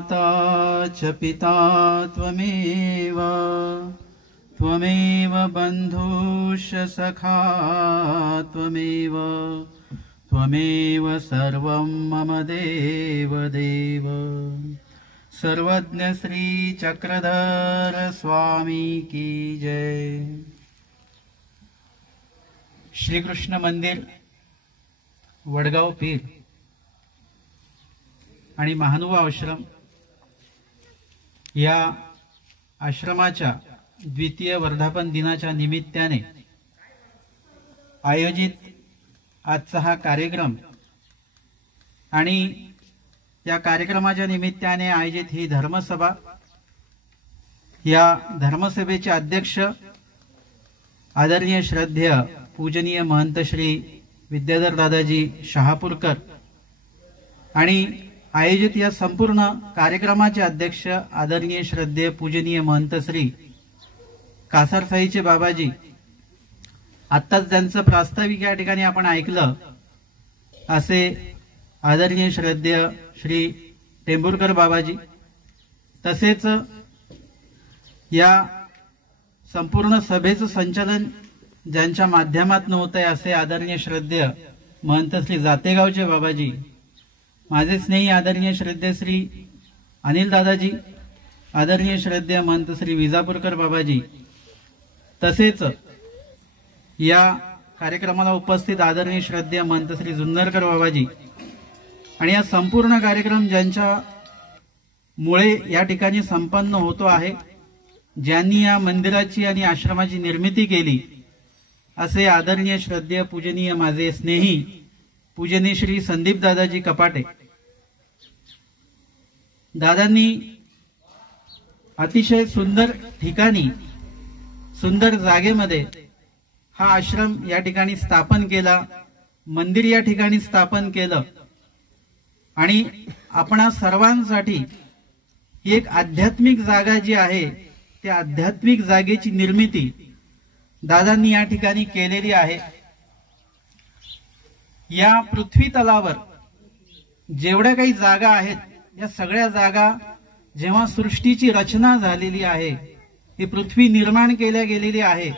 माता च पिता त्वमेव त्वमेव बन्धुश्च सखा त्वमेव त्वमेव सर्वं मम देव देव। सर्वज्ञ श्री चक्रधर स्वामी की जय। श्रीकृष्ण मंदिर वडगाव पीर आणि महानुभाव आश्रम या आश्रमाच्या द्वितीय वर्धापन दिनाच्या निमित्ताने आयोजित आजचा हा कार्यक्रम आणि या कार्यक्रमाच्या निमित्ताने आयोजित ही धर्मसभा, या धर्मसभेचे अध्यक्ष आदरणीय श्रद्धेय पूजनीय महंत श्री विद्याधर दादाजी शहापूरकर आणि आयोजित या संपूर्ण कार्यक्रमाचे अध्यक्ष आदरणीय श्रद्धेय पूजनीय महंत श्री कासारसाईचे बाबाजी, आत्ताच त्यांचं प्रास्ताविक या ठिकाणी आपण ऐकलं, असे आदरणीय श्रद्धेय श्री टेंभुरकर बाबाजी, तसेच या संपूर्ण सभेचं संचालन ज्यांच्या माध्यमातून होत आहे असे आदरणीय श्रद्धेय महंत श्री जातेगावचे बाबाजी, माझे स्नेही आदरणीय श्रद्धेय श्री अनिल दादाजी, आदरणीय श्रद्धेय महंत श्री विजापूरकर बाबाजी, तसेच या कार्यक्रमाला उपस्थित आदरणीय श्रद्धेय महंत श्री जुन्नरकर बाबाजी आणि या संपूर्ण कार्यक्रम ज्यांच्या मुळे या ठिकाणी संपन्न होतो आहे, ज्यांनी या मंदिराची आणि आश्रमाची निर्मिती केली, असे आदरणीय श्रद्धेय पूजनीय माझे स्नेही पूजनीय श्री संदीप दादाजी कपाटे। दादांनी अतिशय सुंदर ठिकाणी, सुंदर जागेमध्ये हा आश्रम या ठिकाणी स्थापन केला, मंदिर या ठिकाणी स्थापन केलं आणि आपणा सर्वांसाठी ही एक आध्यात्मिक जागा जी आहे त्या आध्यात्मिक जागेची निर्मिती दादांनी या ठिकाणी केलेली आहे। या पृथ्वी तलावर जेवढ्या काही जागा आहेत, या सगळ्या जागा जेव्हा सृष्टीची रचना झालेली आहे, ही पृथ्वी निर्माण केल्या गेलेली आहे,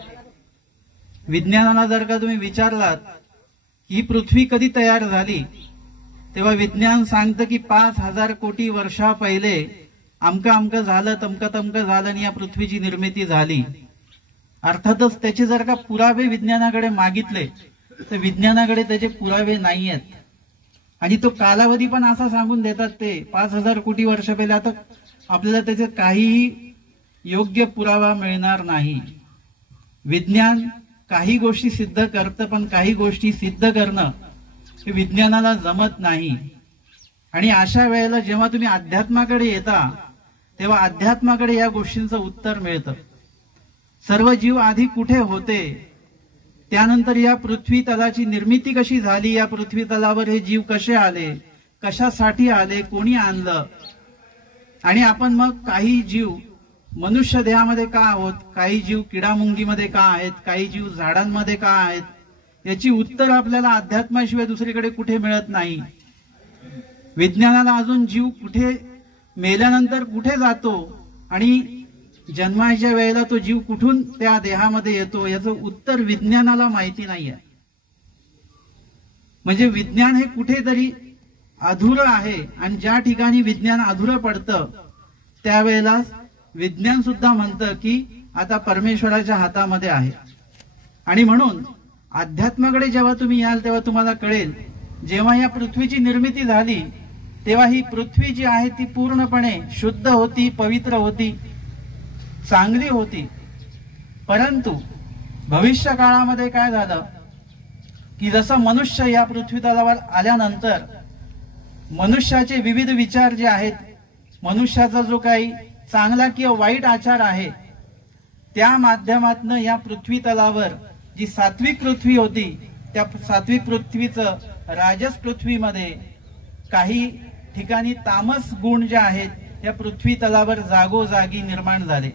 विज्ञानाला जर का तुम्ही विचारलात ही पृथ्वी कधी तयार झाली, तेव्हा विज्ञान सांगतं की 5000 कोटी वर्षा पहिले अमकं अमकं झालं, तमकं तमकं झालं आणि या पृथ्वीची निर्मिती झाली। अर्थातच त्याचे जर का पुरावे विज्ञानाकडे मागितले तर विज्ञानाकडे त्याचे पुरावे नाही आहेत आणि तो कालावधी पण असा सांगून देतात ते 5000 कोटी वर्ष पहिले। आता आपल्याला त्याचे काहीही योग्य पुरावा मिळणार नाही। विज्ञान काही गोष्टी सिद्ध करतं, पण काही गोष्टी सिद्ध करणं हे विज्ञानाला जमत नाही। आणि अशा वेळेला जेव्हा तुम्ही अध्यात्माकडे येता तेव्हा अध्यात्माकडे या गोष्टींचं उत्तर मिळतं। सर्व जीव आधी कुठे होते, त्यानंतर या पृथ्वी तलाची निर्मिती कशी झाली, या पृथ्वी तलावर हे जीव कसे आले, कशासाठी आले, कोणी आणलं, आणि आपण मग काही जीव मनुष्य देहामध्ये का आहोत, काही जीव किडामुंगीमध्ये का आहेत, काही जीव झाडांमध्ये का आहेत, याची उत्तर आपल्याला अध्यात्माशिवाय दुसरीकडे कुठे मिळत नाही। विज्ञानाला अजून जीव कुठे मेल्यानंतर कुठे जातो आणि जन्माच्या वेळेला तो जीव कुठून त्या देहामध्ये येतो याचं उत्तर विज्ञानाला माहिती नाहीये। म्हणजे विज्ञान हे कुठेतरी अधुरं आहे आणि ज्या ठिकाणी विज्ञान अधुरं पडतं त्यावेळेला विज्ञान सुद्धा म्हणतं की आता परमेश्वराच्या हातामध्ये आहे। आणि म्हणून अध्यात्माकडे जेव्हा तुम्ही याल तेव्हा तुम्हाला कळेल, जेव्हा या पृथ्वीची निर्मिती झाली तेव्हा ही पृथ्वी जी आहे ती पूर्णपणे शुद्ध होती, पवित्र होती, चांगली होती। परंतु भविष्य काळामध्ये काय झालं की जसं मनुष्य या पृथ्वी तलावर आल्यानंतर मनुष्याचे विविध विचार जे आहेत, मनुष्याचा जो काही चांगला किंवा वाईट आचार आहे, त्या माध्यमातून या पृथ्वी तलावर जी सात्विक पृथ्वी होती त्या सात्विक पृथ्वीचं राजस पृथ्वीमध्ये काही ठिकाणी तामस गुण जे आहेत या पृथ्वी तलावर जागोजागी निर्माण झाले।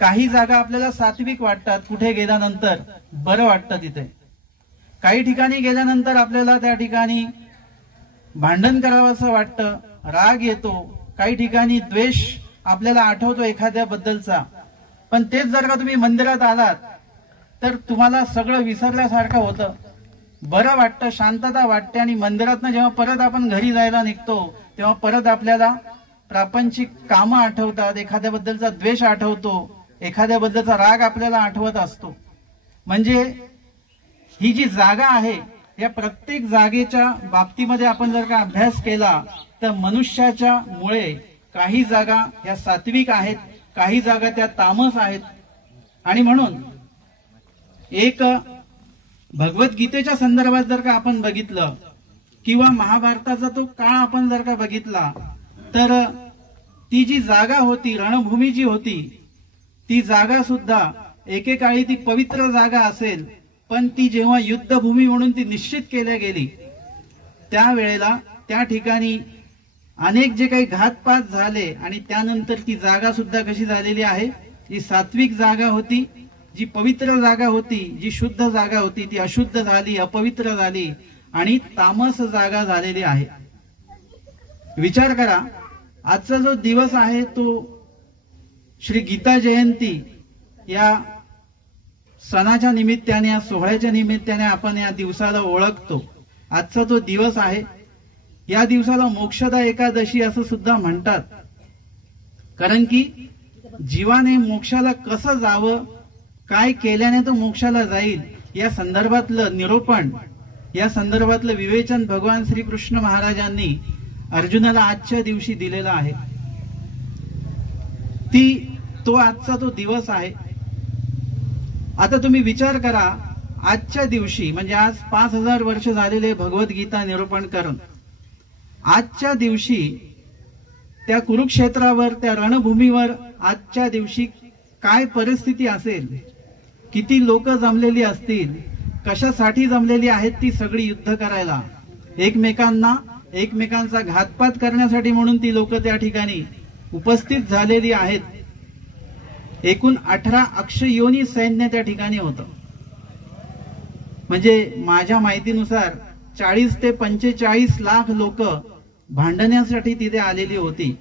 काही जागा आपल्याला सात्विक वाटतात, कुठे गेल्यानंतर बरं वाटतं तिथे, काही ठिकाणी गेल्यानंतर आपल्याला त्या ठिकाणी भांडण करावंसं वाटतं, राग येतो, काही ठिकाणी द्वेष आपल्याला आठवतो एखाद्याबद्दलचा, पण तेच जर का तुम्ही मंदिरात आलात तर तुम्हाला सगळं विसरल्यासारखं होतं, बरं वाटतं, शांतता वाटते. आणि मंदिरातनं जेव्हा परत आपण घरी जायला निघतो तेव्हा परत आपल्याला प्रापंचिक कामं आठवतात, एखाद्याबद्दलचा द्वेष आठवतो, एखाद्याबद्दलचा राग आपल्याला आठवत असतो. म्हणजे ही जी जागा आहे या प्रत्येक जागेच्या बाबतीमध्ये आपण जर का अभ्यास केला तर मनुष्याच्या मुळे काही जागा या सात्विक आहेत, काही जागा त्या तामस आहेत. आणि म्हणून एक भगवद्गीतेच्या संदर्भात जर का आपण बघितलं किंवा महाभारताचा तो काळ आपण जर का बघितला तर ती जी जागा होती, रणभूमी जी होती, ती जागा सुद्धा एकेकाळी ती पवित्र जागा असेल, पण ती जेव्हा युद्धभूमी म्हणून ती निश्चित केल्या गेली त्यावेळेला त्या ठिकाणी अनेक जे काही घातपात झाले आणि त्यानंतर ती जागा सुद्धा कशी झालेली आहे, जी सात्विक जागा होती, जी पवित्र जागा होती, जी शुद्ध जागा होती, ती अशुद्ध झाली, अपवित्र झाली आणि तामस जागा झालेली आहे. विचार करा, आजचा जो दिवस आहे तो श्री गीता जयंती या सणाच्या निमित्ताने, या सोहळ्याच्या निमित्ताने आपण या दिवसाला ओळखतो. आजचा तो दिवस आहे. या दिवसाला मोक्षदा एकादशी असं सुद्धा म्हणतात, कारण की जीवाने मोक्षाला कसं जावं, काय केल्याने तो मोक्षाला जाईल या संदर्भातलं निरूपण, या संदर्भातलं विवेचन भगवान श्रीकृष्ण महाराजांनी अर्जुनाला आजच्या दिवशी दिलेला आहे. तो आजचा तो दिवस आहे. आता तुम्ही विचार करा, आजच्या दिवशी म्हणजे आज 5000 वर्ष झालेले भगवद्गीता निरूपण करून आजच्या दिवशी त्या कुरुक्षेत्रावर, त्या रणभूमीवर आजच्या दिवशी काय परिस्थिती असेल, किती लोक जमलेली असतील, कशासाठी जमलेली आहेत ती सगळी युद्ध करायला, एकमेकांचा घातपात करण्यासाठी म्हणून ती लोक त्या ठिकाणी उपस्थित झालेली आहेत. एकूण 18 अक्षयोनी सैन्य त्या ठिकाणी होतं. म्हणजे माझ्या माहितीनुसार 40 ते 45 लाख लोक भांडण्यासाठी तिथे आलेली होती.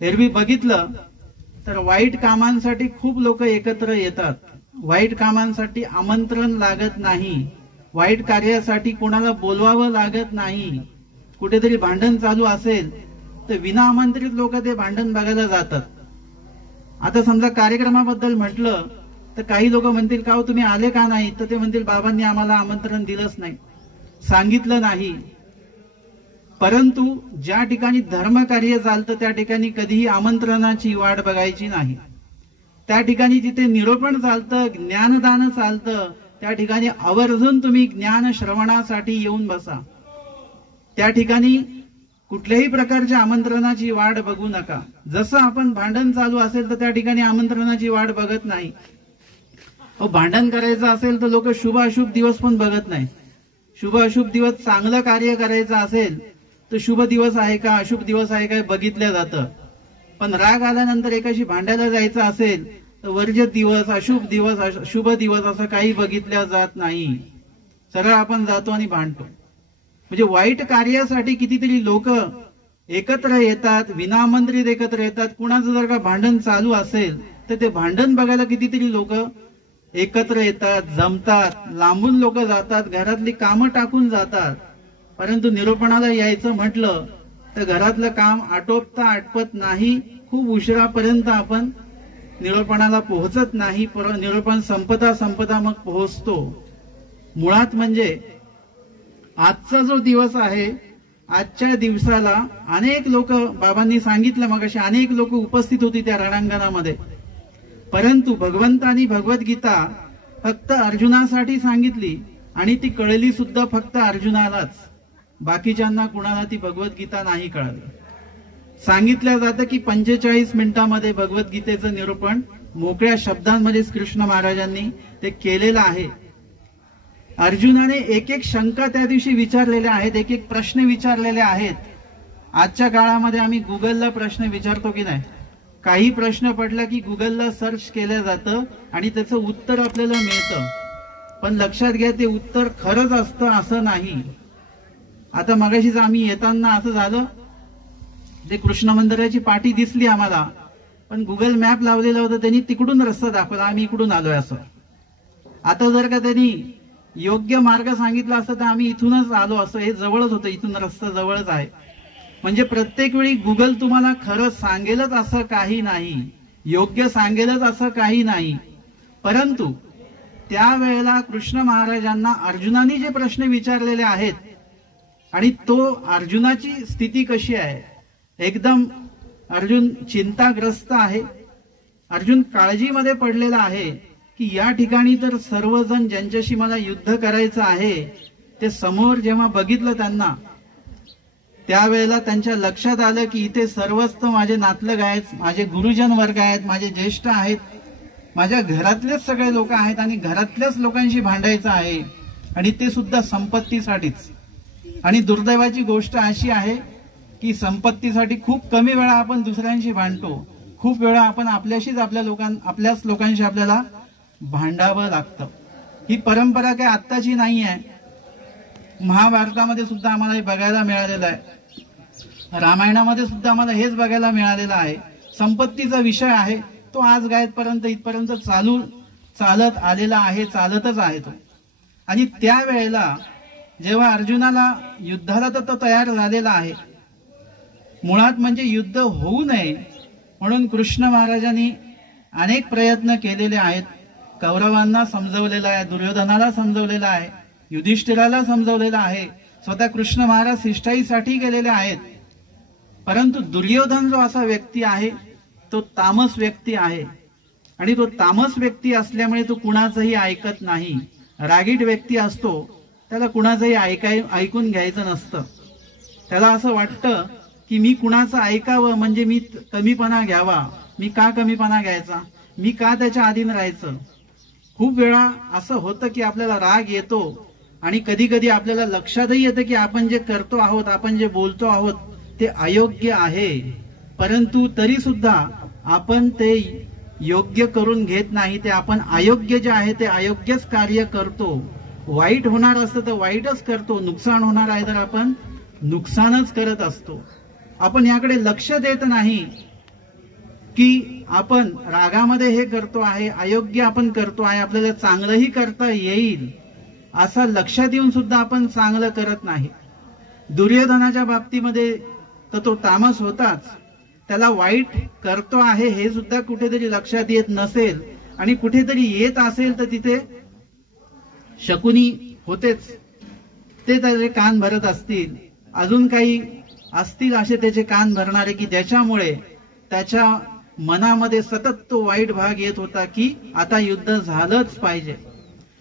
एरवी बघितलं तर वाईट कामांसाठी खूप लोक एकत्र येतात, वाईट कामांसाठी आमंत्रण लागत नाही, वाईट कार्यासाठी कोणाला बोलवावं लागत नाही. कुठेतरी भांडण चालू असेल तर विना आमंत्रित लोक ते भांडण बघायला जातात. आता समजा कार्यक्रमाबद्दल म्हटलं तर काही लोक म्हणतील, का तुम्ही आले का नाही, तर ते म्हणतील बाबांनी आम्हाला आमंत्रण दिलंच नाही, सांगितलं नाही. परंतु ज्या ठिकाणी धर्मकार्य चालतं त्या ठिकाणी कधीही आमंत्रणाची वाट बघायची नाही. त्या ठिकाणी जिथे निरूपण चालतं, ज्ञानदान चालतं, त्या ठिकाणी आवर्जून तुम्ही ज्ञान श्रवणासाठी येऊन बसा. त्या ठिकाणी कुठल्याही प्रकारच्या आमंत्रणाची वाट बघू नका. जसं आपण भांडण चालू असेल तर त्या ठिकाणी आमंत्रणाची वाट बघत नाही. भांडण करायचं असेल तर लोक शुभ अशुभ दिवस पण बघत नाही. शुभ अशुभ दिवस, चांगलं कार्य करायचं असेल तर शुभ दिवस आहे का अशुभ दिवस आहे का बघितलं जातं. पण राग आल्यानंतर एकाशी भांडायला जायचं असेल तर वर्ज्य दिवस, अशुभ दिवस, शुभ दिवस असं काही बघितल्या जात नाही. सरळ आपण जातो आणि भांडतो. म्हणजे वाईट कार्यासाठी कितीतरी लोक एकत्र येतात, विनामंत्रित एकत्र येतात. कुणाचं जर का भांडण चालू असेल तर ते भांडण बघायला कितीतरी लोक एकत्र येतात, जमतात, लांबून लोक जातात, घरातली कामं टाकून जातात. परंतु निरूपणाला यायचं म्हटलं तर घरातलं काम आटोपता आटपत नाही, खूप उशिरापर्यंत आपण निरूपणाला पोहोचत नाही. निरूपण संपता मग पोहोचतो. मुळात म्हणजे आजचा जो दिवस आहे, आजच्या दिवसाला अनेक लोक, बाबांनी सांगितलं मगाशी, अनेक लोक उपस्थित होती त्या रणांगणामध्ये. परंतु भगवंतानी भगवद्गीता फक्त अर्जुनासाठी सांगितली आणि ती कळली सुद्धा फक्त अर्जुनालाच. बाकीच्यांना कुणाला ती भगवद्गीता नाही कळली. सांगितलं जातं की 45 मिनिटांमध्ये भगवद्गीतेचं निरूपण मोकळ्या शब्दांमध्ये कृष्ण महाराजांनी ते केलेलं आहे. अर्जुनाने एक एक शंका त्या दिवशी विचारलेल्या आहेत, एक एक प्रश्न विचारलेले आहेत. आजच्या काळामध्ये आम्ही गुगलला प्रश्न विचारतो की नाही? काही प्रश्न पडला की गुगलला सर्च केलं जातं आणि त्याचं उत्तर आपल्याला मिळतं. पण लक्षात घ्या, ते उत्तर खरंच असतं असं नाही. आता मगाशीच आम्ही येताना असं झालं ते कृष्ण मंदिराची पाटी दिसली आम्हाला, पण गुगल मॅप लावलेलं होतं, त्यांनी तिकडून रस्ता दाखवला, आम्ही इकडून आलोय असं. आता जर का त्यांनी योग्य मार्ग सांगितला असता तर आम्ही इथूनच आलो असं. हे जवळच होतं, इथून रस्ता जवळच आहे. म्हणजे प्रत्येक वेळी गुगल तुम्हाला खरं सांगेलच असं काही नाही, योग्य सांगेलच असं काही नाही. परंतु त्यावेळेला कृष्ण महाराजांना अर्जुनाने जे प्रश्न विचारलेले आहेत आणि तो अर्जुनाची स्थिती कशी आहे, एकदम अर्जुन चिंताग्रस्त आहे, अर्जुन काळजीमध्ये पडलेला आहे की या ठिकाणी तर सर्वजण ज्यांच्याशी मला युद्ध करायचं आहे ते समोर जेव्हा बघितलं त्यांना, त्यावेळेला त्यांच्या लक्षात आलं की इथे सर्वच तर माझे नातलग आहेत, माझे गुरुजन वर्ग आहेत, माझे ज्येष्ठ आहेत, माझ्या घरातलेच सगळे लोक आहेत आणि घरातल्याच लोकांशी भांडायचं आहे आणि ते सुद्धा संपत्तीसाठीच. आणि दुर्दैवाची गोष्ट अशी आहे की संपत्तीसाठी खूप कमी वेळा आपण दुसऱ्यांशी भांडतो, खूप वेळा आपण आपल्याशीच आपल्याच लोकांशी आपल्याला भांडावं लागतं. ही परंपरा काय आत्ताची नाही आहे. महाभारतामध्ये सुद्धा आम्हाला हे बघायला मिळालेलं आहे, रामायणामध्ये सुद्धा आम्हाला हेच बघायला मिळालेलं आहे. संपत्तीचा विषय आहे तो आज गायतपर्यंत इथपर्यंत चालत आलेला आहे, चालतच आहे तो. आणि त्यावेळेला जेव्हा अर्जुनाला युद्धाला तर तो तयार झालेला आहे, मुळात म्हणजे युद्ध होऊ नये म्हणून कृष्ण महाराजांनी अनेक प्रयत्न केलेले आहेत. कौरवांना समजवलेलं आहे, दुर्योधनाला समजवलेलं आहे, युधिष्ठिराला समजवलेलं आहे, स्वतः कृष्ण महाराज शिष्टाईसाठी गेलेले आहेत. परंतु दुर्योधन जो असा व्यक्ती आहे तो तामस व्यक्ती आहे आणि तो तामस व्यक्ती असल्यामुळे तो कुणाचंही ऐकत नाही. रागीट व्यक्ती असतो, त्याला कुणाचंही ऐकून घ्यायचं नसतं. त्याला असं वाटतं की मी कुणाचं ऐकावं म्हणजे मी कमीपणा घ्यावा, मी का कमीपणा घ्यायचा, मी का त्याच्या अधीन राहायचं. खूप वेळा असं होतं की आपल्याला राग येतो आणि कधी कधी आपल्याला लक्षातही येतं की आपण जे करतो आहोत, आपण जे बोलतो आहोत ते अयोग्य आहे, परंतु तरी सुद्धा आपण ते योग्य करून घेत नाही. ते आपण अयोग्य जे आहे ते अयोग्यच कार्य करतो. वाईट होणार असतं तर वाईटच करतो, नुकसान होणार आहे तर आपण नुकसानच करत असतो. आपण याकडे लक्ष देत नाही की आपण रागामध्ये हे करतो आहे, अयोग्य आपण करतो आहे, आपल्याला चांगलंही करता येईल असं लक्षात येऊन सुद्धा आपण चांगलं करत नाही. दुर्योधनाच्या बाबतीमध्ये तर तो तामस होताच, त्याला वाईट करतो आहे हे सुद्धा कुठेतरी लक्षात येत नसेल आणि कुठेतरी येत असेल तर तिथे शकुनी होतेच, ते त्याचे कान भरत असतील, अजून काही असतील असे त्याचे कान भरणारे की ज्याच्यामुळे त्याच्या मनामध्ये सतत तो वाईट भाग येत होता की आता युद्ध झालंच पाहिजे.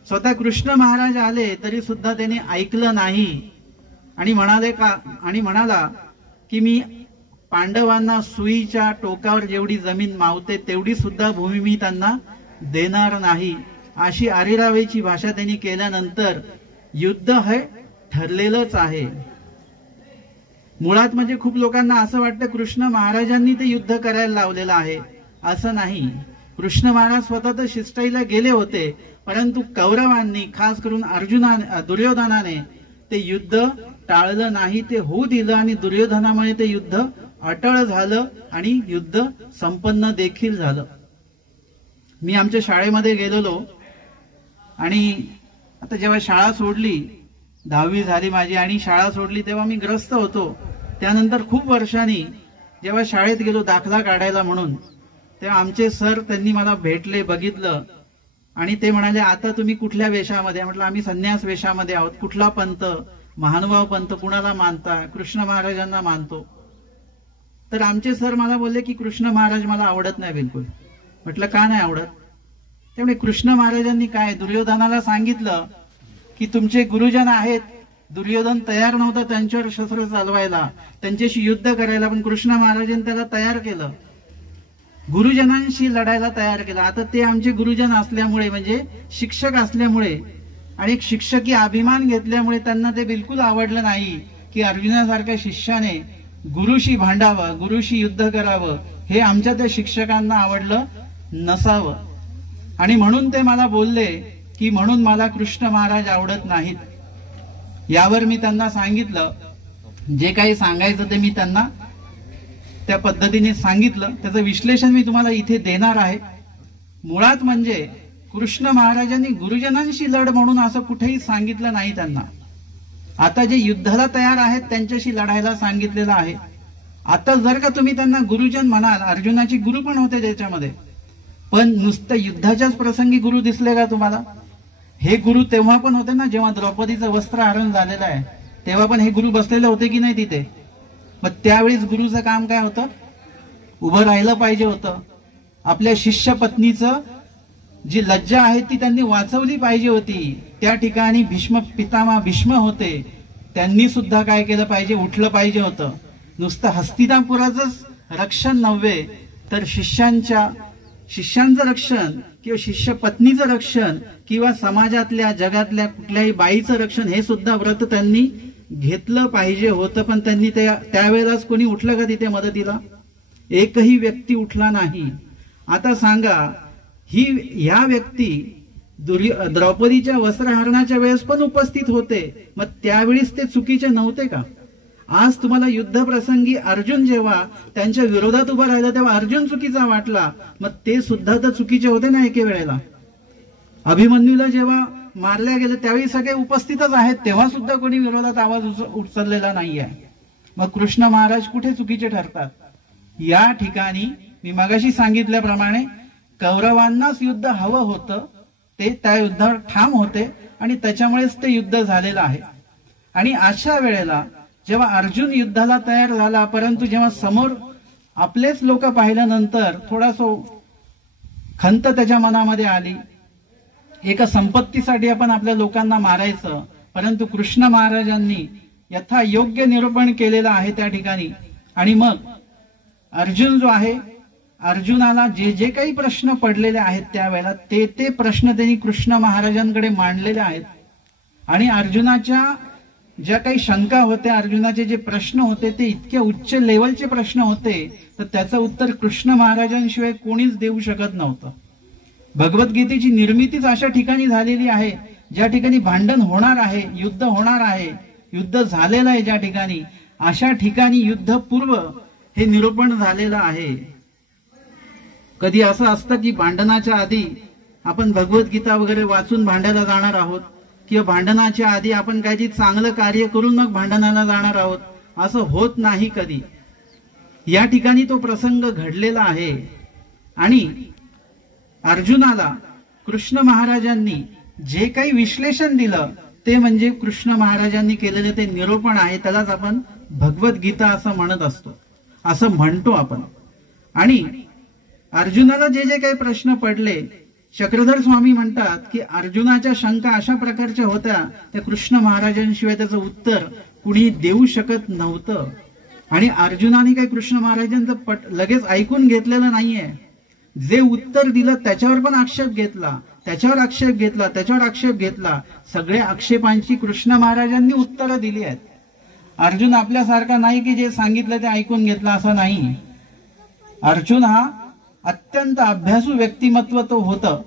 स्वतः कृष्ण महाराज आले तरी सुद्धा त्याने ऐकलं नाही आणि म्हणाला की मी पांडवांना सुईच्या टोकावर जेवढी जमीन मावते तेवढी सुद्धा भूमी मी त्यांना देणार नाही. अशी आरेरावेची भाषा त्यांनी केल्यानंतर युद्ध हे ठरलेलंच आहे. मुळात म्हणजे खूप लोकांना असं वाटतं कृष्ण महाराजांनी ते युद्ध करायला लावलेलं आहे, असं नाही. कृष्ण महाराज स्वतः तर शिष्टाईला गेले होते, परंतु कौरवांनी खास करून दुर्योधनाने ते युद्ध टाळलं नाही, ते होऊ दिलं आणि दुर्योधनामुळे ते युद्ध अटळ झालं आणि युद्ध संपन्न देखील झालं. मी आमच्या शाळेमध्ये गेलेलो आणि आता जेव्हा शाळा सोडली, 10वी झाली माझी आणि शाळा सोडली तेव्हा मी ग्रस्त होतो. त्यानंतर खूप वर्षांनी जेव्हा शाळेत गेलो दाखला काढायला म्हणून, तेव्हा आमचे सर त्यांनी मला भेटले, बघितलं आणि ते म्हणाले आता तुम्ही कुठल्या वेशामध्ये. म्हटलं आम्ही संन्यास वेशामध्ये आहोत. कुठला पंथ, महानुभाव पंथ कुणाला मानता? कृष्ण महाराजांना मानतो. तर आमचे सर मला बोलले की कृष्ण महाराज मला आवडत नाही बिलकुल. म्हटलं का नाही आवडत? त्यामुळे कृष्ण महाराजांनी काय दुर्योधनाला सांगितलं की तुमचे गुरुजन आहेत. दुर्योधन तयार नव्हता त्यांच्यावर शस्त्र चालवायला, त्यांच्याशी युद्ध करायला, पण कृष्ण महाराजांनी त्याला तयार केलं, गुरुजनांशी लढायला तयार केलं. आता ते आमचे गुरुजन असल्यामुळे म्हणजे शिक्षक असल्यामुळे आणि शिक्षकी अभिमान घेतल्यामुळे त्यांना ते बिलकुल आवडलं नाही की अर्जुनासारख्या शिष्याने गुरुशी भांडावं, गुरुशी युद्ध करावं. हे आमच्या त्या शिक्षकांना आवडलं नसावं आणि म्हणून ते मला बोलले की म्हणून मला कृष्ण महाराज आवडत नाहीत. यावर मी त्यांना सांगितलं, जे काही सांगायचं ते मी त्यांना त्या पद्धतीने सांगितलं. त्याचं विश्लेषण मी तुम्हाला इथे देणार आहे. मुळात म्हणजे कृष्ण महाराजांनी गुरुजनांशी लढ म्हणून असं कुठेही सांगितलं नाही त्यांना. आता जे युद्धाला तयार आहेत त्यांच्याशी लढायला सांगितलेलं आहे. आता जर का तुम्ही त्यांना गुरुजन म्हणाल, अर्जुनाची गुरु पण होते त्याच्यामध्ये, पण नुसतं युद्धाच्याच प्रसंगी गुरु दिसले का तुम्हाला? हे गुरु तेव्हा पण होते ना, जेव्हा द्रौपदीचं वस्त्र हरण झालेलं आहे तेव्हा पण हे गुरु बसलेले होते की नाही तिथे? मग त्यावेळेस गुरुचं काम काय होतं? उभं राहिलं पाहिजे होतं. आपल्या शिष्य पत्नीचं जी लज्जा आहे ती त्यांनी वाचवली पाहिजे होती. त्या ठिकाणी भीष्म पितामह भीष्म होते, त्यांनी सुद्धा काय केलं पाहिजे? उठलं पाहिजे होतं. नुसतं हस्तिनापुराचंच रक्षण नव्हे तर शिष्यांचं रक्षण किंवा शिष्य पत्नीचं रक्षण किंवा समाजातल्या जगातल्या कुठल्याही बाईचं रक्षण हे सुद्धा व्रत त्यांनी घेतलं पाहिजे होतं. पण त्यांनी त्यावेळेलाच कोणी उठलं का तिथे मदतीला? एकही व्यक्ती उठला नाही. आता सांगा, ह्या व्यक्ती द्रौपदीच्या वस्त्रहरणाच्या वेळेस पण उपस्थित होते, मग त्यावेळेस ते चुकीचे नव्हते का? आज तुम्हाला युद्ध प्रसंगी अर्जुन जेव्हा त्यांच्या विरोधात उभा राहिला तेव्हा अर्जुन चुकीचा वाटला, मग ते सुद्धा तर चुकीचे होते ना एके वेळेला. अभिमन्यूला जेव्हा मारल्या गेले त्यावेळी सगळे उपस्थितच आहेत, तेव्हा सुद्धा कोणी विरोधात आवाज उचललेला नाहीये. मग कृष्ण महाराज कुठे चुकीचे ठरतात? या ठिकाणी मी मगाशी सांगितल्याप्रमाणे कौरवांनाच युद्ध हवं होतं, ते त्या युद्धावर ठाम होते आणि त्याच्यामुळेच ते युद्ध झालेलं आहे. आणि अशा वेळेला जेव्हा अर्जुन युद्धाला तयार झाला, परंतु जेव्हा समोर आपलेच लोक पाहिल्यानंतर थोडासा खंत त्याच्या मनामध्ये आली. एका संपत्तीसाठी आपण आपल्या लोकांना मारायचं, परंतु कृष्ण महाराजांनी यथा योग्य निरूपण केलेलं आहे त्या ठिकाणी. आणि मग अर्जुन जो आहे, अर्जुनाला जे जे काही प्रश्न पडलेले आहेत त्यावेळेला ते प्रश्न त्यांनी कृष्ण महाराजांकडे मांडलेले आहेत. आणि अर्जुनाच्या ज्या काही शंका होत्या, अर्जुनाचे जे प्रश्न होते ते इतके उच्च लेवलचे प्रश्न होते तर त्याचं उत्तर कृष्ण महाराजांशिवाय कोणीच देऊ शकत नव्हतं. भगवद्गीतेची निर्मितीच अशा ठिकाणी झालेली आहे ज्या ठिकाणी भांडण होणार आहे, युद्ध होणार आहे, युद्ध झालेलं आहे ज्या ठिकाणी, अशा ठिकाणी युद्धपूर्व हे निरूपण झालेलं आहे. कधी असं असतं की भांडणाच्या आधी आपण भगवद्गीता वगैरे वाचून भांडायला जाणार आहोत, किंवा भांडणाच्या आधी आपण काहीतरी चांगलं कार्य करून मग भांडणाला जाणार आहोत, असं होत नाही कधी. या ठिकाणी तो प्रसंग घडलेला आहे. आणि अर्जुनाला कृष्ण महाराजांनी जे काही विश्लेषण दिलं ते म्हणजे कृष्ण महाराजांनी केलेले ते निरूपण आहे. त्यालाच आपण भगवद्गीता असं म्हणत असतो, असं म्हणतो आपण. आणि अर्जुनाला जे जे काही प्रश्न पडले, चक्रधर स्वामी म्हणतात की अर्जुनाच्या शंका अशा प्रकारच्या होत्या त्या कृष्ण महाराजांशिवाय त्याचं उत्तर कुणी देऊ शकत नव्हतं. आणि अर्जुनाने काही कृष्ण महाराजांचं लगेच ऐकून घेतलेलं नाहीये. जे उत्तर दिलं त्याच्यावर पण आक्षेप घेतला, त्याच्यावर आक्षेप घेतला, त्याच्यावर आक्षेप घेतला. सगळ्या आक्षेपांची कृष्ण महाराजांनी उत्तरं दिली आहेत. अर्जुन आपल्यासारखा नाही की जे सांगितलं ते ऐकून घेतलं, असं नाही. अर्जुन हा अत्यंत अभ्यासू व्यक्तिमत्व तो होतं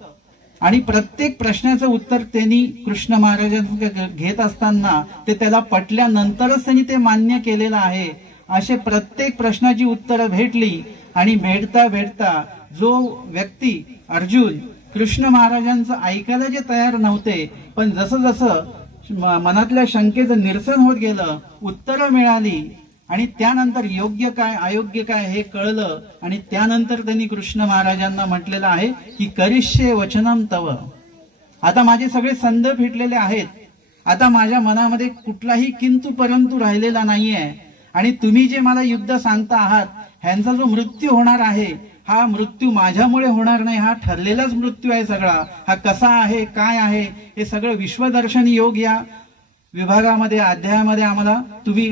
आणि प्रत्येक प्रश्नाचं उत्तर त्यांनी कृष्ण महाराजांचं घेत असताना ते त्याला पटल्यानंतरच त्यांनी ते मान्य केलेलं आहे. असे प्रत्येक प्रश्नाची उत्तरं भेटली आणि भेटता भेटता जो व्यक्ती अर्जुन कृष्ण महाराजांचं ऐकायला जे तयार नव्हते, पण जसं जसं मनातल्या शंकेचं निरसन होत गेलं, उत्तरं मिळाली आणि त्यानंतर योग्य काय अयोग्य काय हे कळलं आणि त्यानंतर त्यांनी कृष्ण महाराजांना म्हटलेलं आहे की करिष्ये वचनम तव. आता माझे सगळे संध फिटलेले आहेत, आता माझ्या मनामध्ये कुठलाही किंतु परंतु राहिलेला नाहीये. आणि तुम्ही जे मला युद्ध सांगता आहात, ह्यांचा जो मृत्यू होणार आहे हा मृत्यू माझ्यामुळे होणार नाही, हा ठरलेलाच मृत्यू आहे सगळा. हा कसा आहे काय आहे हे सगळं विश्वदर्शन योग या विभागामध्ये अध्यायामध्ये आम्हाला तुम्ही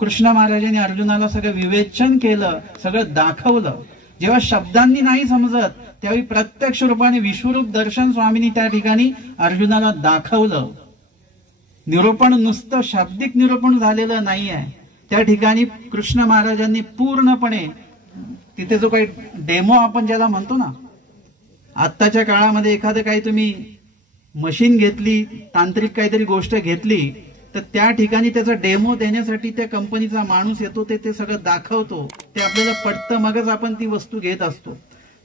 कृष्ण महाराजांनी अर्जुनाला सगळं विवेचन केलं, सगळं दाखवलं. जेव्हा शब्दांनी नाही समजत त्यावेळी प्रत्यक्ष रूपाने विश्वरूप दर्शन स्वामींनी त्या ठिकाणी अर्जुनाला दाखवलं. निरूपण नुसतं शाब्दिक निरूपण झालेलं नाही आहे. त्या ठिकाणी कृष्ण महाराजांनी पूर्णपणे तिथे जो काही डेमो आपण ज्याला म्हणतो ना, आत्ताच्या काळामध्ये एखादं काही तुम्ही मशीन घेतली, तांत्रिक काहीतरी गोष्ट घेतली तर त्या ठिकाणी त्याचा डेमो देण्यासाठी त्या कंपनीचा माणूस येतो, ते सगळं दाखवतो, ते आपल्याला पटतं, मगच आपण ती वस्तू घेत असतो.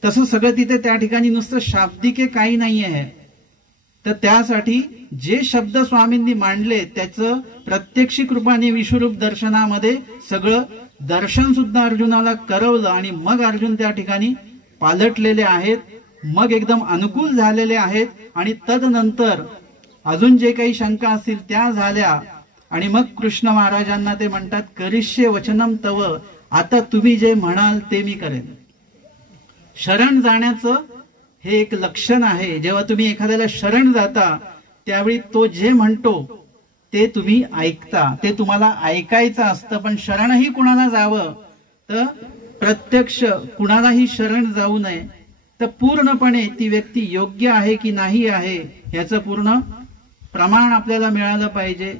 तसं सगळं तिथे त्या ठिकाणी नुसतं शाब्दिके काही नाही आहे. तर त्यासाठी जे शब्द स्वामींनी मांडले त्याचं प्रत्यक्ष कृपाने विश्वरूप दर्शनामध्ये सगळं दर्शन सुद्धा अर्जुनाला करवलं आणि मग अर्जुन त्या ठिकाणी पालटलेले आहेत, मग एकदम अनुकूल झालेले आहेत. आणि तदनंतर अजून जे काही शंका असतील त्या झाल्या आणि मग कृष्ण महाराजांना ते म्हणतात, करिष्ये वचनम तव, आता तुम्ही जे म्हणाल ते मी करेन. शरण जाण्याचं हे एक लक्षण आहे. जेव्हा तुम्ही एखाद्याला शरण जाता त्यावेळी तो जे म्हणतो ते तुम्ही ऐकता, ते तुम्हाला ऐकायचं असतं. पण शरणही कुणाला जावं तर प्रत्यक्ष कुणालाही शरण जाऊ नये. तर पूर्णपणे ती व्यक्ती योग्य आहे की नाही आहे याचं पूर्ण प्रमाण आपल्याला मिळालं पाहिजे,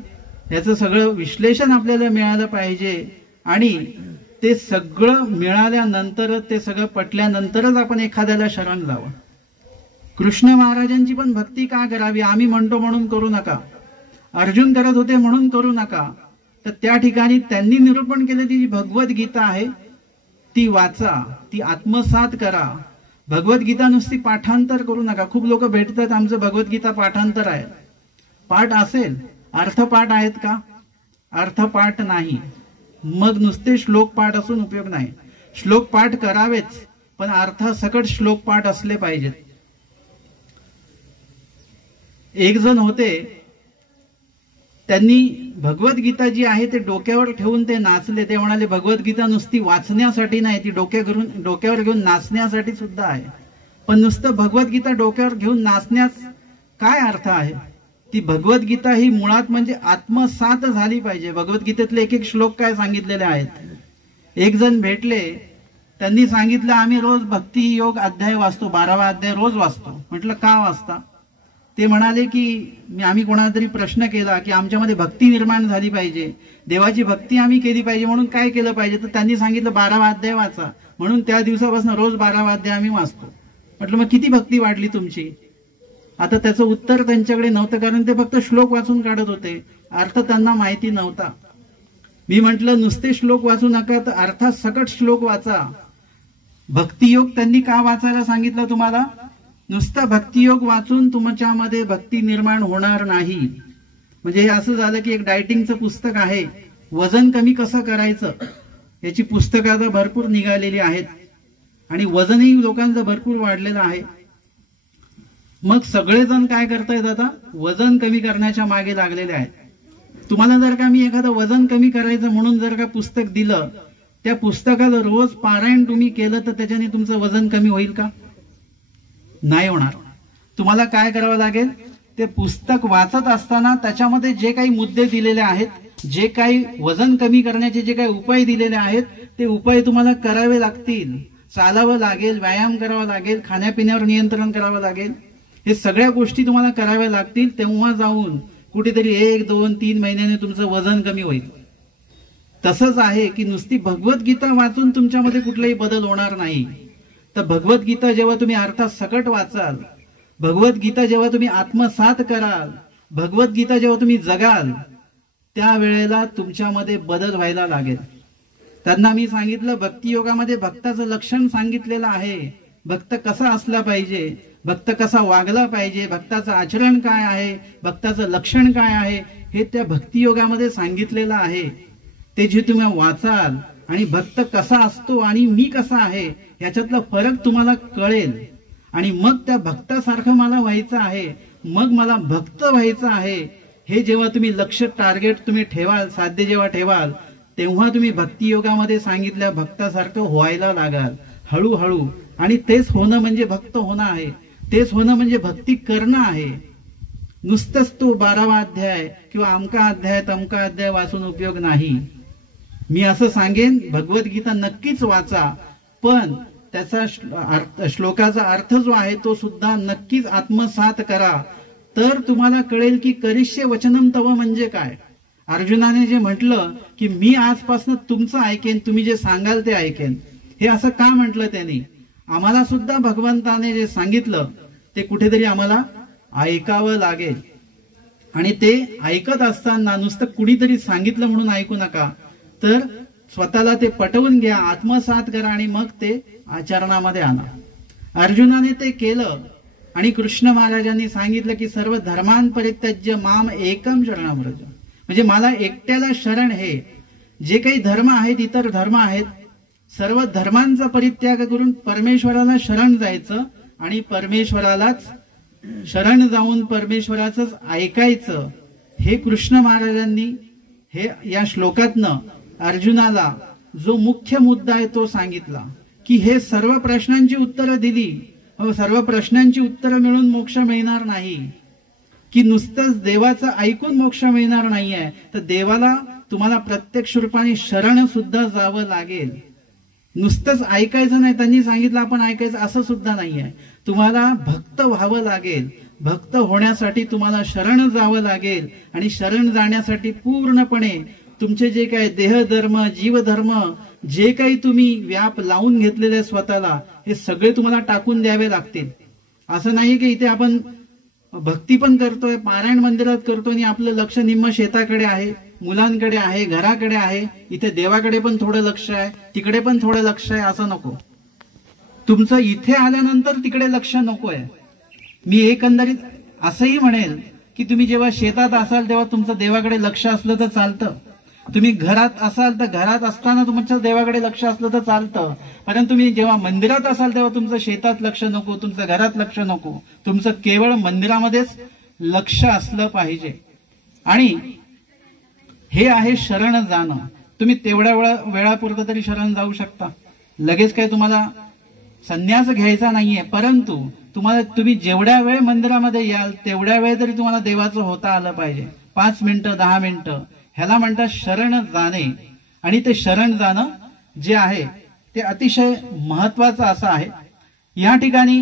याचं सगळं विश्लेषण आपल्याला मिळालं पाहिजे. आणि ते सगळं मिळाल्यानंतर, ते सगळं पटल्यानंतरच आपण एखाद्याला शरण जावं. कृष्ण महाराजांची पण भक्ती का करावी? आम्ही म्हणतो म्हणून करू नका, अर्जुन करत होते म्हणून करू नका. तर त्या ठिकाणी त्यांनी निरूपण केलं, ती जी भगवद्गीता आहे ती वाचा, ती आत्मसात करा. भगवद्गीता नुसती पाठांतर करू नका. खूप लोक भेटतात, आमचं भगवद्गीता पाठांतर आहे. पाठ असेल, अर्थपाठ आहेत का? अर्थपाठ नाही. मग नुसते श्लोक पाठ असून उपयोग नाही. श्लोक पाठ करावेच, पण अर्थासकट श्लोक पाठ असले पाहिजेत. एक जण होते, त्यांनी भगवद्गीता जी आहे ते डोक्यावर ठेवून ते नाचले. ते म्हणाले, भगवद्गीता नुसती वाचण्यासाठी नाही, ती डोक्यावर घेऊन नाचण्यासाठी सुद्धा आहे. पण नुसतं भगवद्गीता डोक्यावर घेऊन नाचण्यास काय अर्थ आहे? ती भगवद्गीता ही मुळात म्हणजे आत्मसात झाली पाहिजे. भगवद्गीतेतले एक एक श्लोक काय सांगितलेले आहेत. एक जण भेटले, त्यांनी सांगितलं, आम्ही रोज भक्ती योग अध्याय वाचतो, 12वा अध्याय रोज वाचतो. म्हटलं, का वाचता? ते म्हणाले की आम्ही कोणाला तरी प्रश्न केला की आमच्यामध्ये भक्ती निर्माण झाली पाहिजे, देवाची भक्ती आम्ही केली पाहिजे, म्हणून काय केलं पाहिजे? तर त्यांनी सांगितलं 12वा अध्याय वाचा. म्हणून त्या दिवसापासून रोज 12वा अध्याय आम्ही वाचतो. म्हटलं, मग किती भक्ती वाढली तुमची? आता त्याचं उत्तर त्यांच्याकडे नव्हतं, कारण ते फक्त श्लोक वाचून काढत होते, अर्थ त्यांना माहिती नव्हता. मी म्हटलं, नुसते श्लोक वाचू नका, तर अर्थात सकट श्लोक वाचा. भक्तियोग त्यांनी का वाचायला सांगितलं तुम्हाला? नुसता भक्तियोग वाचून तुमच्यामध्ये भक्ती निर्माण होणार नाही. म्हणजे हे असं झालं की एक डायटिंगचं पुस्तक आहे, वजन कमी कसं करायचं याची पुस्तकं आता भरपूर निघालेली आहेत आणि वजनही लोकांचं भरपूर वाढलेलं आहे. मग सगळेजण काय करतायत? आता वजन कमी करण्याच्या मागे लागलेले आहेत. तुम्हाला जर का मी एखादं वजन कमी करायचं म्हणून जर का पुस्तक दिलं, त्या पुस्तकाचं रोज पारायण तुम्ही केलं तर त्याच्याने तुमचं वजन कमी होईल का? नाही होणार. तुम्हाला काय करावं लागेल? ते पुस्तक वाचत असताना त्याच्यामध्ये जे काही मुद्दे दिलेले आहेत, जे काही वजन कमी करण्याचे जे काही उपाय दिलेले आहेत, ते उपाय तुम्हाला करावे लागतील. चालावं लागेल, व्यायाम करावा लागेल, खाण्यापिण्यावर नियंत्रण करावं लागेल. हे सगळ्या गोष्टी तुम्हाला कराव्या लागतील. तेव्हा जाऊन कुठेतरी 1, 2, 3 महिन्याने तुमचं वजन कमी होईल. तसंच आहे की नुसती भगवद्गीता वाचून तुमच्यामध्ये कुठलाही बदल होणार नाही. तर भगवद्गीता जेव्हा तुम्ही अर्थात सकट वाचाल, भगवद्गीता जेव्हा तुम्ही आत्मसात कराल, भगवद्गीता जेव्हा तुम्ही जगाल, त्यावेळेला तुमच्यामध्ये बदल व्हायला लागेल. त्यांना मी सांगितलं, भक्तियोगामध्ये भक्ताचं लक्षण सांगितलेलं आहे. भक्त कसा असला पाहिजे, भक्त कसा वागला पाहिजे, भक्ताचं आचरण काय आहे, भक्ताचं लक्षण काय आहे, हे त्या भक्तियोगामध्ये सांगितलेलं आहे. ते जे तुम्ही वाचाल आणि भक्त कसा असतो आणि मी कसा आहे याच्यातला फरक तुम्हाला कळेल. आणि मग त्या भक्तासारखं मला व्हायचं आहे, मग मला भक्त व्हायचं आहे, हे जेव्हा तुम्ही लक्ष टार्गेट तुम्ही ठेवाल, साध्य जेव्हा ठेवाल, तेव्हा तुम्ही भक्तियोगामध्ये सांगितल्या भक्तासारखं व्हायला लागाल हळूहळू. आणि तेच होणं म्हणजे भक्त होणं आहे, तेच होणं म्हणजे भक्ती करणं आहे. नुसतंच तो 12वा अध्याय किंवा अमका अध्याय तमका अध्याय वाचून उपयोग नाही. मी असं सांगेन, भगवद्गीता नक्कीच वाचा, पण त्याचा श्लोकाचा अर्थ जो आहे तो सुद्धा नक्कीच आत्मसात करा. तर तुम्हाला कळेल की करिष्ये वचनम तव म्हणजे काय. अर्जुनाने जे म्हटलं की मी आजपासून तुमचं ऐकेन, तुम्ही जे सांगाल ते ऐकेन, हे असं का म्हटलं त्यांनी? आम्हाला सुद्धा भगवंताने जे सांगितलं ते कुठेतरी आम्हाला ऐकावं लागेल. आणि ते ऐकत असताना नुसतं कुणीतरी सांगितलं म्हणून ऐकू नका, तर स्वतःला ते पटवून घ्या, आत्मसात करा आणि मग ते आचरणामध्ये आणा. अर्जुनाने ते केलं आणि कृष्ण महाराजांनी सांगितलं की सर्व धर्मान परित्यज्य माम एकम शरणम व्रज. म्हणजे मला एकट्याला शरण हे जे काही धर्म आहेत, इतर धर्म आहेत, सर्व धर्मांचा परित्याग करून परमेश्वराला शरण जायचं आणि परमेश्वरालाच शरण जाऊन परमेश्वराचंच ऐकायचं. हे कृष्ण महाराजांनी हे या श्लोकातनं अर्जुनाला जो मुख्य मुद्दा आहे तो सांगितला की हे सर्व प्रश्नांची उत्तरं दिली. सर्व प्रश्नांची उत्तरं मिळून मोक्ष मिळणार नाही, की नुसतंच देवाचं ऐकून मोक्ष मिळणार नाहीये, तर देवाला तुम्हाला प्रत्यक्ष रूपाने शरण सुद्धा जावं लागेल. नुसतंच ऐकायचं नाही, त्यांनी सांगितलं आपण ऐकायचं असं सुद्धा नाहीये. तुम्हाला भक्त व्हावं लागेल. भक्त होण्यासाठी तुम्हाला शरण जावं लागेल आणि शरण जाण्यासाठी पूर्णपणे तुमचे जे काही देहधर्म, जीवधर्म, जे काही तुम्ही व्याप लावून घेतलेले स्वतःला, हे सगळे तुम्हाला टाकून द्यावे लागतील. असं नाही की इथे आपण भक्ती पण करतोय, पारायण मंदिरात करतोय आणि आपलं लक्ष निम्म शेताकडे आहे, मुलांकडे आहे, घराकडे आहे, इथे देवाकडे पण थोडं लक्ष आहे, तिकडे पण थोडं लक्ष आहे, असं नको. तुमचं इथे आल्यानंतर तिकडे लक्ष नकोय. मी एकंदरीत असंही म्हणेल की तुम्ही जेव्हा शेतात असाल तेव्हा तुमचं देवाकडे लक्ष असलं तर चालतं. तुम्ही घरात असाल तर घरात असताना तुमचं देवाकडे लक्ष असलं तर चालतं. परंतु तुम्ही जेव्हा मंदिरात असाल तेव्हा तुमचं शेतात लक्ष नको, तुमचं घरात लक्ष नको, तुमचं केवळ मंदिरामध्येच लक्ष असलं पाहिजे. आणि हे आहे शरण जाणं. तुम्ही तेवढ्या वेळापुरतं तरी शरण जाऊ शकता, लगेच काही तुम्हाला संन्यास घ्यायचा नाहीये. परंतु तुम्ही जेवढ्या वेळ मंदिरामध्ये याल तेवढ्या वेळ तरी तुम्हाला देवाचं होता आलं पाहिजे. 5 मिनिटं 10 मिनिटं ह्याला म्हणतात शरण जाणे. आणि ते शरण जाणं जे आहे ते अतिशय महत्वाचं असं आहे. या ठिकाणी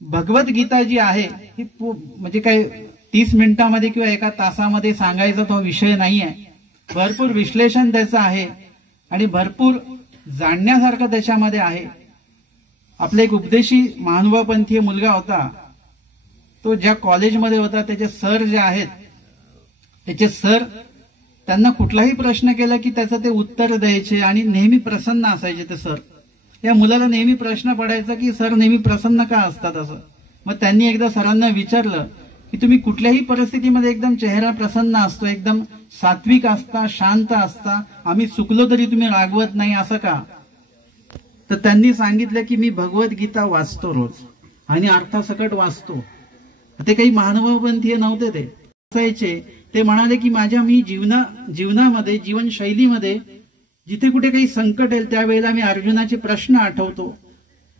भगवद्गीता जी आहे ही म्हणजे काही 30 मिनिटांमध्ये किंवा 1 तासामध्ये सांगायचा तो विषय नाही आहे. भरपूर विश्लेषण त्याचं आहे आणि भरपूर जाणण्यासारखं त्याच्यामध्ये आहे. आपला एक उपदेशी महानुभावपंथीय मुलगा होता, तो ज्या कॉलेजमध्ये होता त्याचे सर जे आहेत, त्याचे सर त्यांना कुठलाही प्रश्न केला की त्याचं ते उत्तर द्यायचे आणि नेहमी प्रसन्न असायचे ते सर. या मुलाला नेहमी प्रश्न पडायचा की सर नेहमी प्रसन्न का असतात असं. मग त्यांनी एकदा सरांना विचारलं की तुम्ही कुठल्याही परिस्थितीमध्ये एकदम चेहरा प्रसन्न असतो, एकदम सात्विक असता, शांत असता, आम्ही चुकलो तरी तुम्ही रागवत नाही, असं का? तर त्यांनी सांगितलं की मी भगवद्गीता वाचतो रोज आणि अर्थासकट वाचतो. ते काही महानुभावपंथीय नव्हते, ते असायचे. ते म्हणाले की माझ्या मी जीवनामध्ये जीवनशैलीमध्ये जिथे कुठे काही संकट येईल त्यावेळेला मी अर्जुनाचे प्रश्न आठवतो,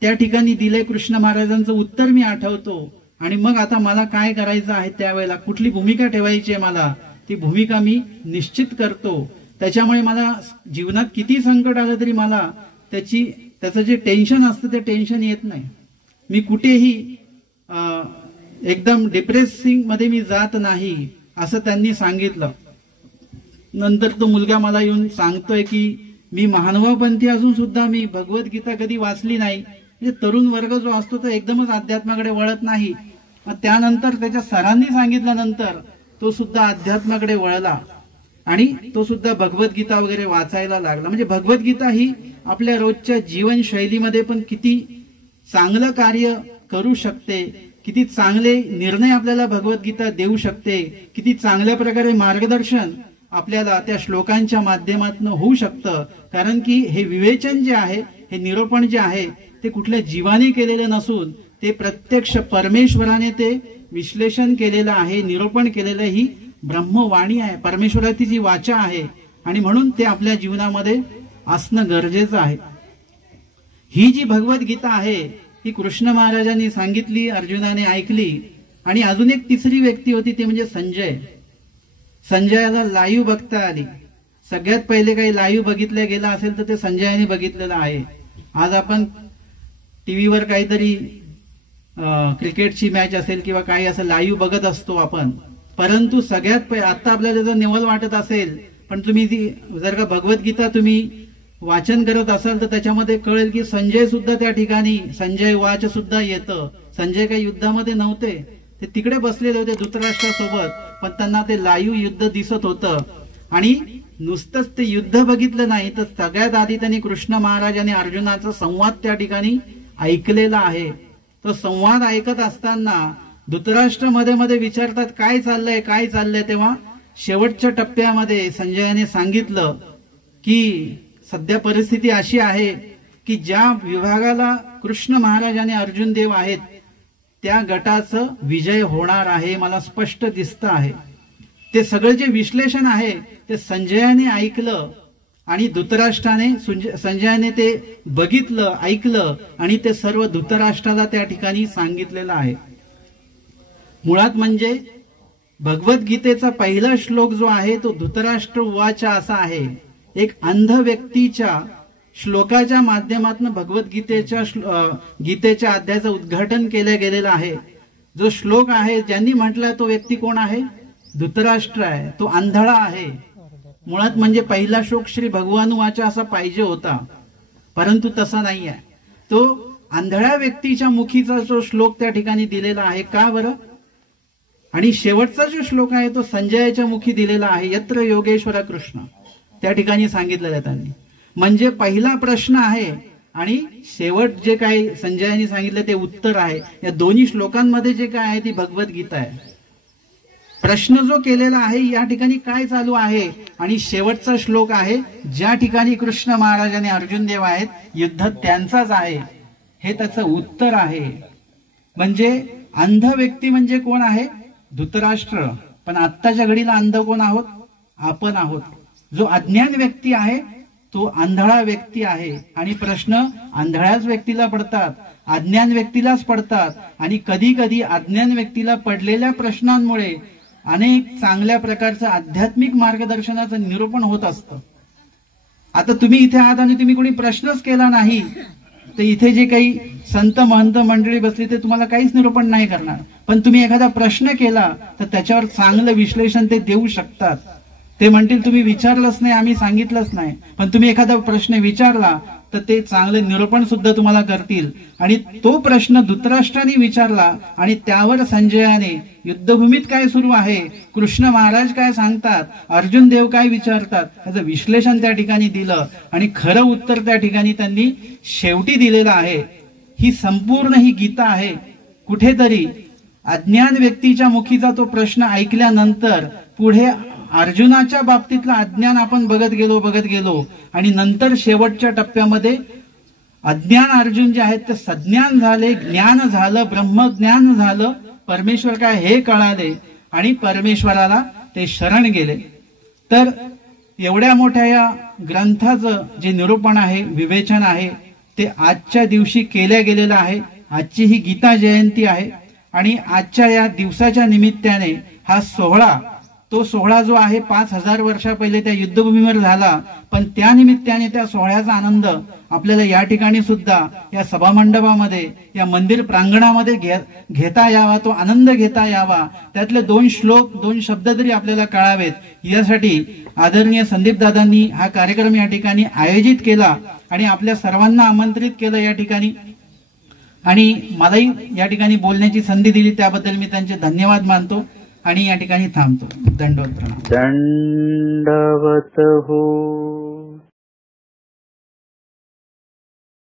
त्या ठिकाणी दिले कृष्ण महाराजांचं उत्तर मी आठवतो आणि मग आता मला काय करायचं आहे, त्यावेळेला कुठली भूमिका ठेवायची आहे मला, ती भूमिका मी निश्चित करतो. त्याच्यामुळे मला जीवनात किती संकट आलं तरी मला त्याचं जे टेन्शन असतं ते टेन्शन येत नाही. मी कुठेही एकदम डिप्रेसिंग मध्ये मी जात नाही, असं त्यांनी सांगितलं. नंतर तो मुलगा मला येऊन सांगतोय की मी महानुभावपंथी असून सुद्धा मी भगवद्गीता कधी वाचली नाही. म्हणजे तरुण वर्ग जो असतो तो एकदमच अध्यात्माकडे वळत नाही. त्यानंतर त्याच्या सरांनी सांगितल्यानंतर तो सुद्धा अध्यात्माकडे वळला आणि तो सुद्धा भगवद्गीता वगैरे वाचायला लागला. म्हणजे भगवद्गीता ही आपल्या रोजच्या जीवनशैलीमध्ये पण किती चांगलं कार्य करू शकते, किती चांगले निर्णय आपल्याला भगवद्गीता देऊ शकते, किती चांगल्या प्रकारे मार्गदर्शन आपल्याला त्या श्लोकांच्या माध्यमातून होऊ शकतं. कारण की हे विवेचन जे आहे, हे निरूपण जे आहे ते कुठल्या जीवाने केलेलं नसून ते प्रत्यक्ष परमेश्वराने ते विश्लेषण केलेलं आहे, निरूपण केलेलं ही ब्रह्मवाणी आहे, परमेश्वराची जी वाचा आहे आणि म्हणून ते आपल्या जीवनामध्ये असणं गरजेचं आहे. ही जी भगवद्गीता आहे ही कृष्ण महाराजांनी सांगितली, अर्जुनाने ऐकली आणि अजून एक तिसरी व्यक्ती होती ते म्हणजे संजय. संजयाला लाईव्ह बघता आली. सगळ्यात पहिले काही लाईव्ह बघितलं गेलं असेल तर ते संजयाने बघितलेलं आहे. आज आपण टीव्हीवर काहीतरी क्रिकेटची मॅच असेल किंवा काही असं लाईव्ह बघत असतो आपण, परंतु सगळ्यात आता आपल्याला जर निवल वाटत असेल, पण तुम्ही जर का भगवद्गीता तुम्ही वाचन करत असाल तर त्याच्यामध्ये कळेल की संजय सुद्धा त्या ठिकाणी संजय वाच सुद्धा येतं. संजय काही युद्धामध्ये नव्हते, ते तिकडे बसलेले होते धृतराष्ट्रासोबत, पण त्यांना ते लाईव्ह युद्ध दिसत होतं. आणि नुसतंच ते युद्ध बघितलं नाही तर सगळ्यात आधी त्यांनी कृष्ण महाराज आणि अर्जुनाचा संवाद त्या ठिकाणी ऐकलेला आहे. तो संवाद ऐकत असताना धृतराष्ट्र मध्ये मध्ये विचारतात काय चाललंय काय चाललंय. तेव्हा शेवटच्या टप्प्यामध्ये संजयाने सांगितलं की सध्या परिस्थिती अशी आहे की ज्या विभागाला कृष्ण महाराज आणि अर्जुन देव आहेत त्या गटाचं विजय होणार आहे, मला स्पष्ट दिसतं आहे. ते सगळं जे विश्लेषण आहे ते संजयाने ऐकलं आणि धृतराष्ट्राने संजयाने ते बघितलं ऐकलं आणि ते सर्व धृतराष्ट्राला त्या ठिकाणी सांगितलेलं आहे. मुळात म्हणजे भगवद्गीतेचा पहिला श्लोक जो आहे तो धृतराष्ट्र उवाचा असा आहे. एक अंध व्यक्तीच्या श्लोकाच्या माध्यमातून गीतेच्या अध्यायाचं उद्घाटन केलं गेलेलं आहे. जो श्लोक आहे ज्यांनी म्हटलाय तो व्यक्ती कोण आहे? धृतराष्ट्र आहे. तो आंधळा आहे. मुळात म्हणजे पहिला श्लोक श्री भगवान वाचा असा पाहिजे होता, परंतु तसा नाही आहे. तो आंधळ्या व्यक्तीच्या मुखीचा जो श्लोक त्या ठिकाणी दिलेला आहे. का बरं? आणि शेवटचा जो श्लोक आहे तो संजयाच्या मुखी दिलेला आहे. यत्र योगेश्वर कृष्ण त्या ठिकाणी सांगितलेलं आहे त्यांनी. म्हणजे पहिला प्रश्न आहे आणि शेवट जे काही संजयाने सांगितलं ते उत्तर आहे. या दोन्ही श्लोकांमध्ये जे काय आहे ती भगवद्गीता आहे. प्रश्न जो केलेला आहे या ठिकाणी काय चालू आहे आणि शेवटचा श्लोक आहे ज्या ठिकाणी कृष्ण महाराज आणि अर्जुन देव आहेत युद्ध त्यांचाच आहे, हे त्याचं उत्तर आहे. म्हणजे अंध व्यक्ती म्हणजे कोण आहे? धृतराष्ट्र. पण आत्ताच्या घडीला अंध कोण आहोत? आपण आहोत. जो अज्ञान व्यक्ती आहे तो आंधळा व्यक्ती आहे. आणि प्रश्न आंधळ्याच व्यक्तीला पडतात, अज्ञान व्यक्तीलाच पडतात. आणि कधी कधी अज्ञान व्यक्तीला पडलेल्या प्रश्नांमुळे अनेक चांगल्या प्रकारचं आध्यात्मिक मार्गदर्शनाचं निरूपण होत असतं. आता तुम्ही इथे आहात आणि तुम्ही कोणी प्रश्नच केला नाही तर इथे जे काही संत महंत मंडळी बसली ते तुम्हाला काहीच निरूपण नाही करणार. पण तुम्ही एखादा प्रश्न केला तर त्याच्यावर चांगलं विश्लेषण ते देऊ शकतात. ते म्हणतील तुम्ही विचारलंच नाही, आम्ही सांगितलंच नाही. पण तुम्ही एखादा प्रश्न विचारला तर ते चांगले निरूपण सुद्धा तुम्हाला करतील. आणि तो प्रश्न धृतराष्ट्राने विचारला आणि त्यावर संजयाने युद्धभूमीत काय सुरू आहे, कृष्ण महाराज काय सांगतात, अर्जुन देव काय विचारतात, याचं विश्लेषण त्या ठिकाणी दिलं आणि खरं उत्तर त्या ठिकाणी त्यांनी शेवटी दिलेलं आहे. ही संपूर्ण ही गीता आहे. कुठेतरी अज्ञान व्यक्तीच्या मुखीचा तो प्रश्न ऐकल्यानंतर पुढे अर्जुनाच्या बाबतीतलं अज्ञान आपण बघत गेलो आणि नंतर शेवटच्या टप्प्यामध्ये अज्ञान अर्जुन जे आहेत ते सज्ञान झाले, ज्ञान झालं, ब्रह्मज्ञान झालं, परमेश्वर काय हे कळाले आणि परमेश्वराला ते शरण गेले. तर एवढ्या मोठ्या या ग्रंथाचं जे निरूपण आहे, विवेचन आहे ते आजच्या दिवशी केल्या गेलेलं आहे. आजची ही गीता जयंती आहे आणि आजच्या या दिवसाच्या निमित्ताने हा सोहळा, तो सोहळा जो आहे 5000 वर्षा पहिले त्या युद्धभूमीवर झाला, पण त्या निमित्ताने त्या सोहळ्याचा आनंद आपल्याला या ठिकाणी सुद्धा या सभामंडपामध्ये या मंदिर प्रांगणामध्ये घेता यावा, तो आनंद घेता यावा. त्यातले 2 श्लोक 2 शब्द तरी आपल्याला कळावेत यासाठी आदरणीय संदीप दादांनी हा कार्यक्रम या ठिकाणी आयोजित केला आणि आपल्या सर्वांना आमंत्रित केलं या ठिकाणी. आणि मलाही या ठिकाणी बोलण्याची संधी दिली त्याबद्दल मी त्यांचे धन्यवाद मानतो आणि या ठिकाणी थांबतो. दंडवत प्रणाम. दंडवत हो.